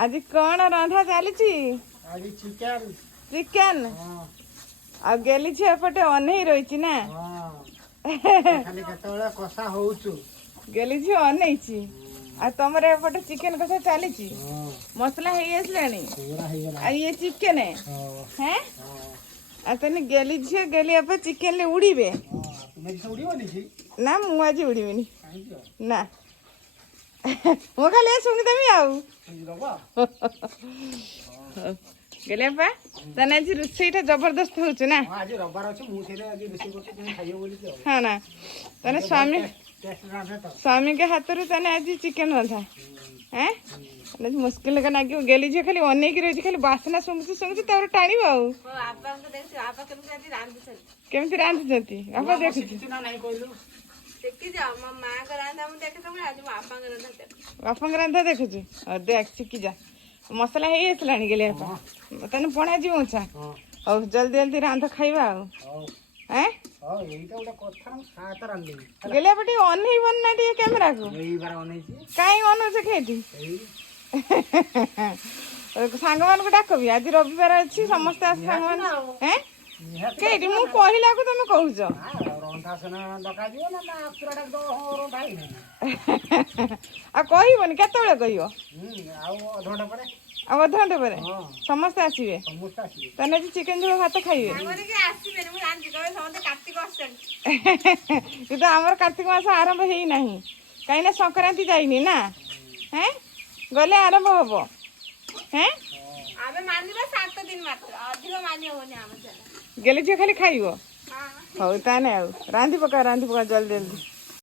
आज कौन रंधा चली आज चिकन चिकेन आ गेली छी एपटे अनै रही ना खाली केतबेला कसा होउछु गेली छी अनै छी आ तमरे एपटे चिकेन कसा चली छी मसला हे आसलानी पूरा हे गेला आ ये चिकेन है आ तने गेली छी गेली अब चिकेन ले उड़ीबे तुमे से उड़ीबनी छी ना मु आज उड़ीबनी ना मो खाली सुनी देमी आउ गेले पा तने आज रोसईटा जबरदस्त होछु ना आज रविवार अछि मु सेले आज रोसई करछि तुमे खाइयो बोली कि हां ना तने स्वामी टेस्ट राधे तो स्वामी के हाथ रू तने आज चिकेन रंधा हैं आज मुश्किल का नागी गेली जे खाली अनेक रही खाली बासना सुंगछु तोर टाणीबो आउ आपा को देखि आपा केमति आज रांधि केमति रांधि आपा देखि किछ ना नहीं कहलु देखि जा मां का रांधा हम देखे तो आज आपा का रांधा देख आपा रांधा देखछु देख सिकी जा मसला हे आसलानी गेले आपा तने पणा जीवो छा और जल्दी जल्दी रांधा खाइबा आउ हैं एटा उडा कथा हम सात रांधि गेले बटी अनही बनना टी कैमरा को एई बार अनै छी काई अनु से खेती सांग मान को डाकबी आज रविवार अछि समस्त सांग मान हैं केटी मु कहिला को तुम कहउछ रंधा सना डका दियो ना पूरा डाक दो रंधा ही नहीं आ कहिबनी केतबेले कहियो आउ अधघंटा पर अब अधघंटे पर समस्त आसीबे समोसा छी तने जी चिकेन झोल भात खाइबे हमरे के आसीबे मु रांधि कबे समते कार्तिक अष्टमी ये तो हमर कार्तिक मास आरंभ हेई नाही काई ना संक्रांति जाइनी ना हैं गले आरंभ होबो हैं आबे मानिबा 7 दिन मात्र अधिक मानि होनी हम चला गेले जे खाली खाइबो हां हौ ताने आउ रांधि पका जल्दी जल्दी